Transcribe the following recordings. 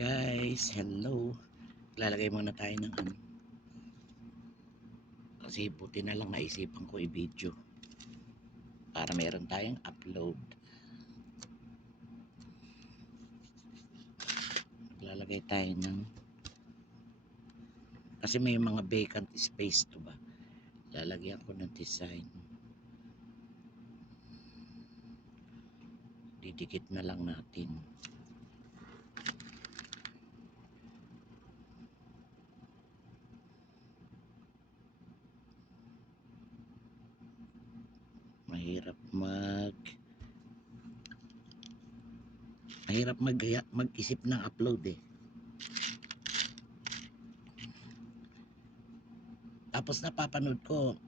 Guys, hello. Lalagay muna tayo ng ano. Kasi buti na lang naisipan ko i-video para meron tayong upload. Lalagay tayo ng kasi may mga vacant space to ba. Lalagyan ko ng design. Didikit na lang natin. Mahirap mag-isip ng upload eh. Tapos napapanood ko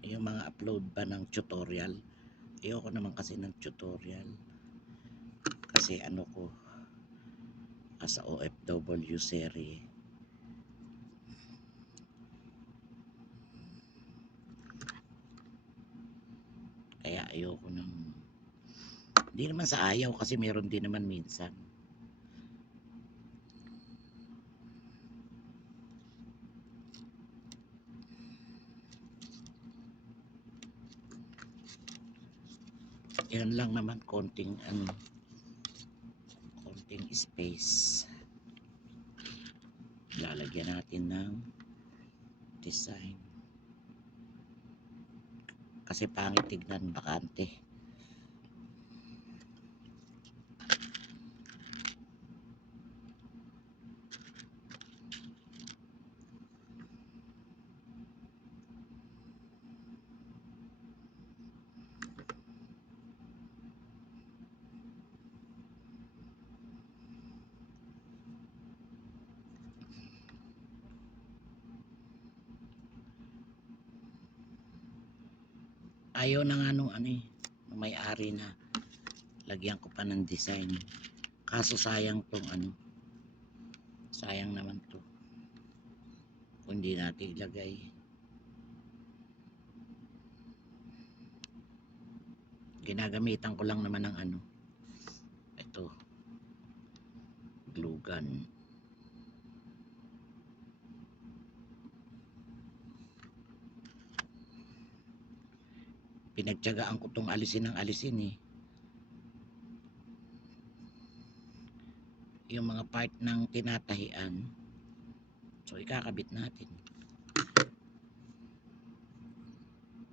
yung mga upload ba ng tutorial. Ayoko naman kasi ng tutorial. Kasi ano ko, as a OFW series. Kaya ayoko ng hindi naman sa ayaw kasi meron din naman minsan. Yan lang naman konting space. Lalagyan natin ng design. Kasi pangit tignan bakante. Ayaw na nga nung may-ari na lagyan ko pa ng design. Kaso sayang tong sayang naman to kung hindi natin ilagay. Ginagamitan ko lang naman ng ito, glue gun. Pinagtiyagaan ko tong alisin ng alisin eh. Yung mga part ng tinatahian. So ikakabit natin.